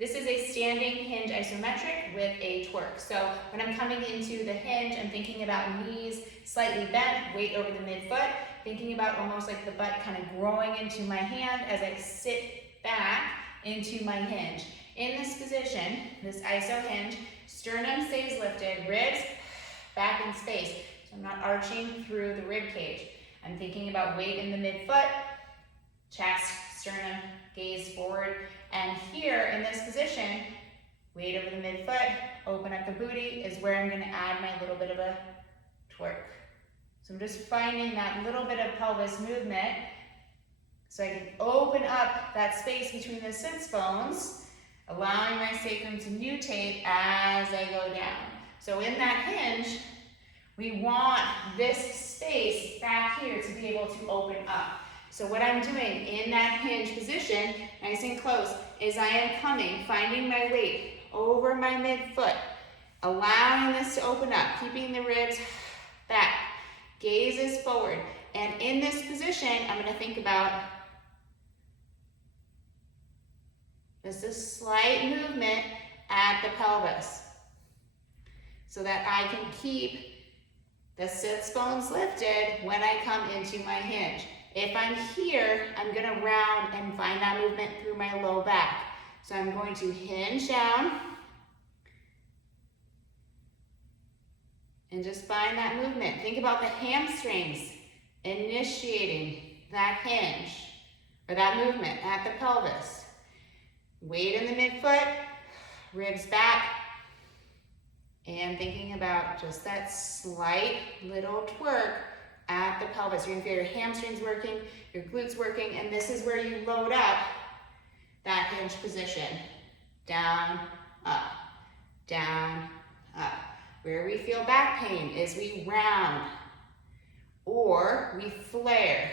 This is a standing hinge isometric with a twerk. So when I'm coming into the hinge, I'm thinking about knees slightly bent, weight over the midfoot, thinking about almost like the butt kind of growing into my hand as I sit back into my hinge. In this position, this ISO hinge, sternum stays lifted, ribs back in space. So I'm not arching through the rib cage. I'm thinking about weight in the midfoot, chest, sternum, gaze forward. And here in this position, weight over the midfoot, open up the booty is where I'm going to add my little bit of a twerk. So I'm just finding that little bit of pelvis movement so I can open up that space between the sits bones, allowing my sacrum to nutate as I go down. So in that hinge, we want this space back here to be able to open up. So what I'm doing in that hinge position, nice and close, is I am coming, finding my weight over my midfoot, allowing this to open up, keeping the ribs back, gaze is forward. And in this position, I'm going to think about just a slight movement at the pelvis so that I can keep the sits bones lifted when I come into my hinge. If I'm here, I'm going to round and find that movement through my low back. So I'm going to hinge down and just find that movement. Think about the hamstrings initiating that hinge or that movement at the pelvis. Weight in the midfoot, ribs back, and thinking about just that slight little twerk at the pelvis. You're going to feel your hamstrings working, your glutes working, and this is where you load up that hinge position. Down, up, down, up. Where we feel back pain is we round or we flare.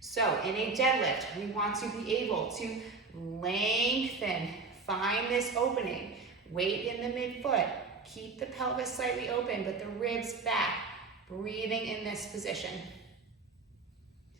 So in a deadlift, we want to be able to lengthen, find this opening, weight in the midfoot, keep the pelvis slightly open, but the ribs back, breathing in this position.